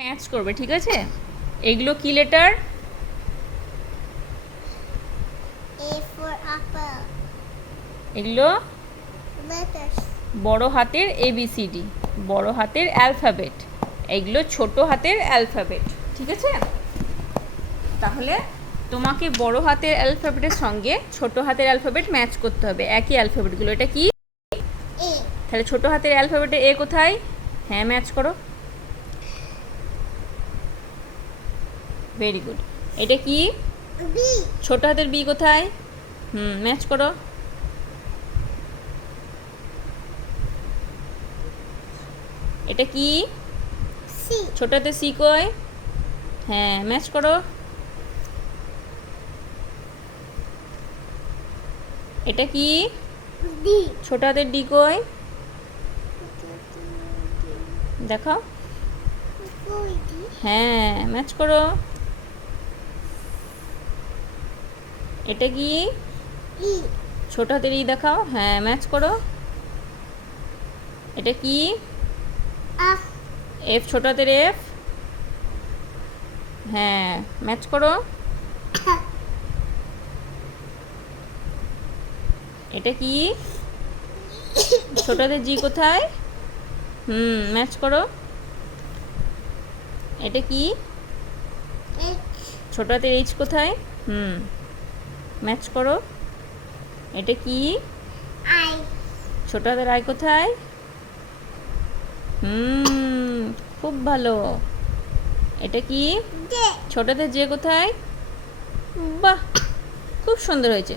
Match করবে, ঠিক আছে? এগুলো কি লেটার? A for apple. এগুলো Letters. বড় হাতের ABCD, বড় হাতের অ্যালফাবেট। এগুলো ছোট হাতের অ্যালফাবেট, ঠিক আছে? তাহলে তোমাকে বড় হাতের অ্যালফাবেটের সঙ্গে ছোট হাতের অ্যালফাবেট ম্যাচ করতে হবে, একই অ্যালফাবেটগুলো। এটা কি? A. তাহলে ছোট হাতের অ্যালফাবেটে এ কোথায়? হ্যাঁ, ম্যাচ করো। Very good. এটা কি? B. ছোট হাতের বি কোথায়? ম্যাচ করো। এটা কি? C. ছোট হাতের সি কই? হ্যাঁ, ম্যাচ করো। এটা কি? D. ছোট হাতের ডি কই? দেখো। হ্যাঁ, ম্যাচ করো। এটা কি? E. ছোট হাতের ই দেখাও। হ্যাঁ, ম্যাচ করো। এটা কি? F. এফ, ছোট হাতের এফ। হ্যাঁ, ম্যাচ করো। এটা কি? ছোট হাতের জি কোথায়? ম্যাচ করো। এটা কি? H. ছোট হাতের এইচ কোথায়? ম্যাচ করো। এটা কি? I. ছোট হাতের আই কোথায়? খুব ভালো। এটা কি? D. ছোট হাতের জে কোথায়? বাহ, খুব সুন্দর হয়েছে।